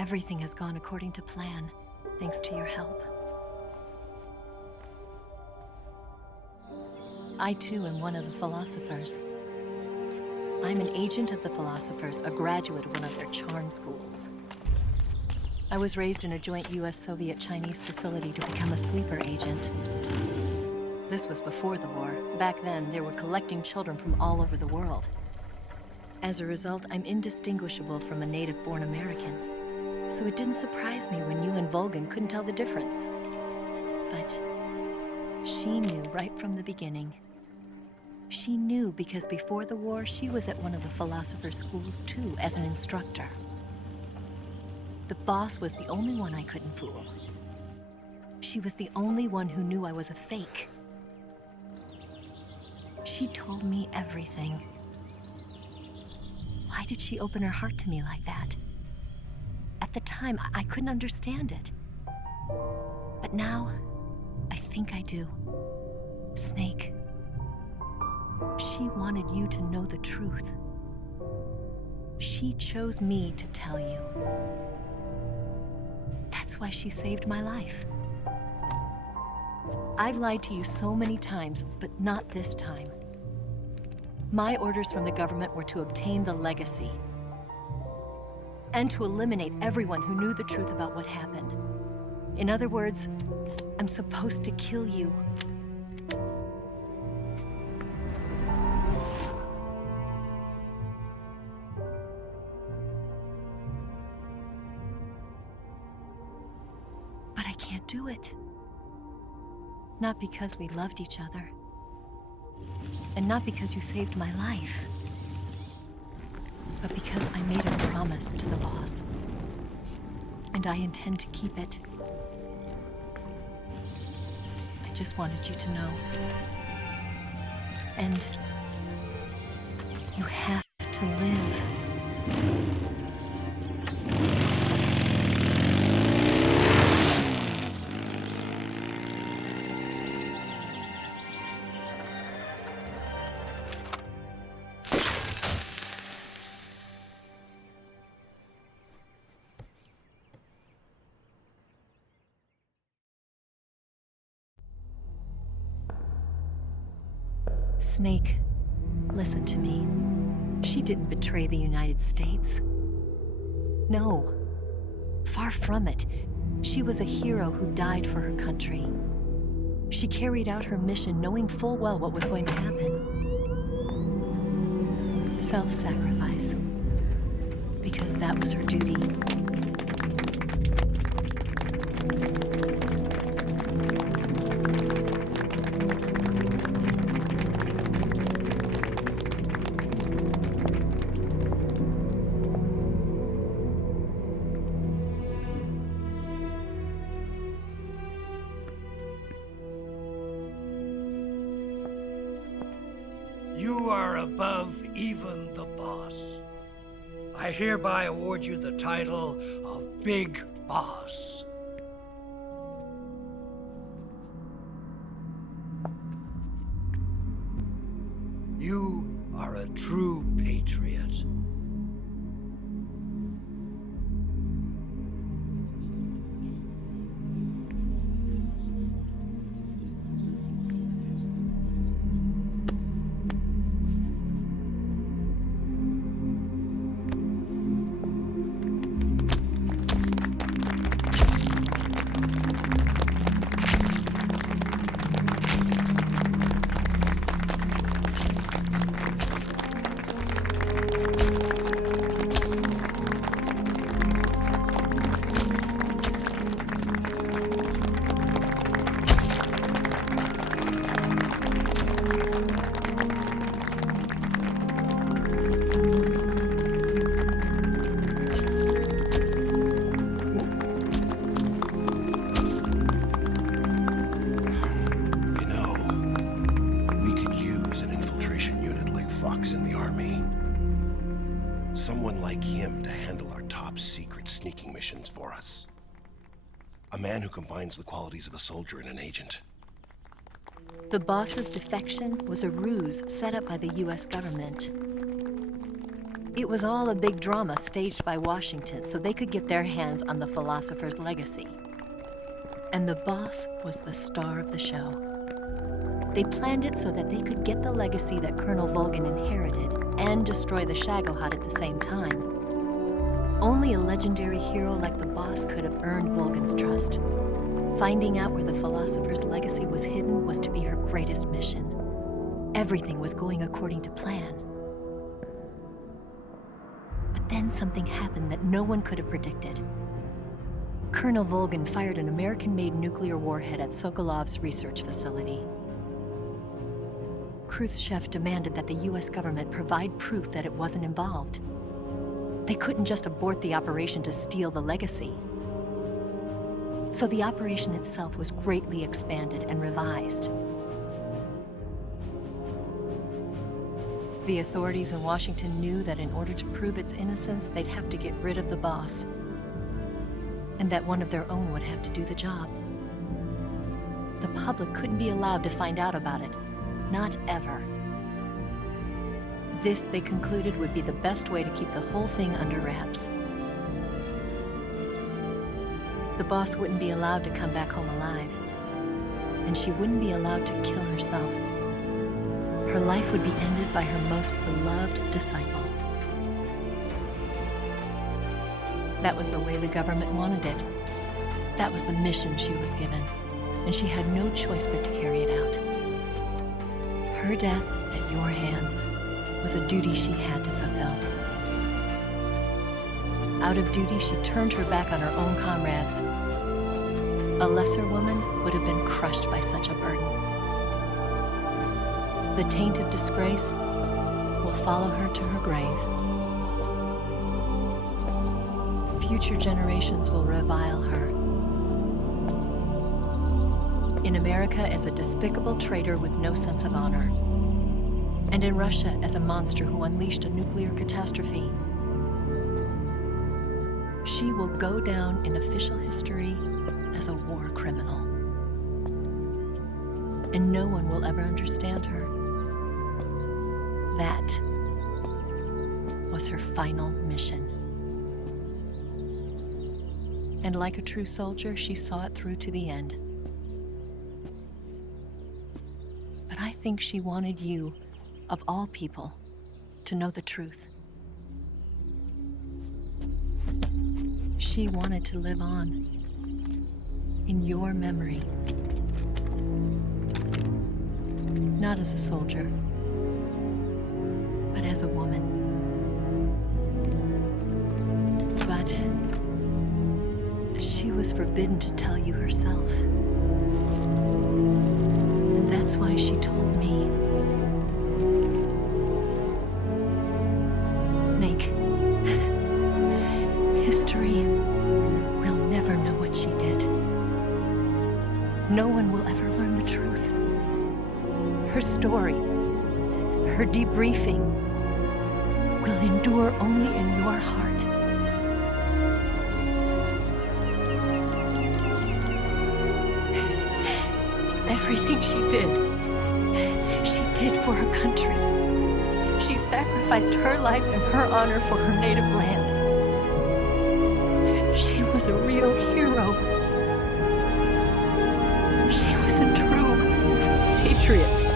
Everything has gone according to plan, thanks to your help. I too am one of the philosophers. I'm an agent of the philosophers, a graduate of one of their charm schools. I was raised in a joint US-Soviet-Chinese facility to become a sleeper agent. This was before the war. Back then, they were collecting children from all over the world. As a result, I'm indistinguishable from a native-born American. So it didn't surprise me when you and Vulcan couldn't tell the difference. But she knew right from the beginning. She knew because before the war, she was at one of the philosopher's schools too, as an instructor. The boss was the only one I couldn't fool. She was the only one who knew I was a fake. She told me everything. Why did she open her heart to me like that? At the time, I couldn't understand it. But now, I think I do. Snake. She wanted you to know the truth. She chose me to tell you. That's why she saved my life. I've lied to you so many times, but not this time. My orders from the government were to obtain the legacy and to eliminate everyone who knew the truth about what happened. In other words, I'm supposed to kill you. But I can't do it. Not because we loved each other. And not because you saved my life. But because I made a promise to the boss. And I intend to keep it. I just wanted you to know. And you have to live. Snake, listen to me. She didn't betray the United States. No, far from it. She was a hero who died for her country. She carried out her mission knowing full well what was going to happen. Self-sacrifice. Because that was her duty. You are above even the boss. I hereby award you the title of Big Boss. You are a true patriot. Someone like him to handle our top secret sneaking missions for us. A man who combines the qualities of a soldier and an agent. The boss's defection was a ruse set up by the US government. It was all a big drama staged by Washington so they could get their hands on the philosopher's legacy. And the boss was the star of the show. They planned it so that they could get the legacy that Colonel Volgin inherited and destroy the Shagohod at the same time. Only a legendary hero like the boss could have earned Volgin's trust. Finding out where the philosopher's legacy was hidden was to be her greatest mission. Everything was going according to plan. But then something happened that no one could have predicted. Colonel Volgin fired an American-made nuclear warhead at Sokolov's research facility. Khrushchev demanded that the US government provide proof that it wasn't involved. They couldn't just abort the operation to steal the legacy. So the operation itself was greatly expanded and revised. The authorities in Washington knew that in order to prove its innocence, they'd have to get rid of the boss, and that one of their own would have to do the job. The public couldn't be allowed to find out about it, not ever. This, they concluded, would be the best way to keep the whole thing under wraps. The boss wouldn't be allowed to come back home alive, and she wouldn't be allowed to kill herself. Her life would be ended by her most beloved disciple. That was the way the government wanted it. That was the mission she was given, and she had no choice but to carry it out. Her death at your hands was a duty she had to fulfill. Out of duty, she turned her back on her own comrades. A lesser woman would have been crushed by such a burden. The taint of disgrace will follow her to her grave. Future generations will revile her. In America as a despicable traitor with no sense of honor. And in Russia as a monster who unleashed a nuclear catastrophe. She will go down in official history as a war criminal. And no one will ever understand her. That was her final mission. And like a true soldier, she saw it through to the end. But I think she wanted you, of all people, to know the truth. She wanted to live on in your memory. Not as a soldier, but as a woman. But she was forbidden to tell you herself. And that's why she told me. Snake, history will never know what she did. No one will ever learn the truth. Her story, her debriefing, will endure only in your heart. Everything she did for her country. She sacrificed her life and her honor for her native land. She was a real hero. She was a true patriot.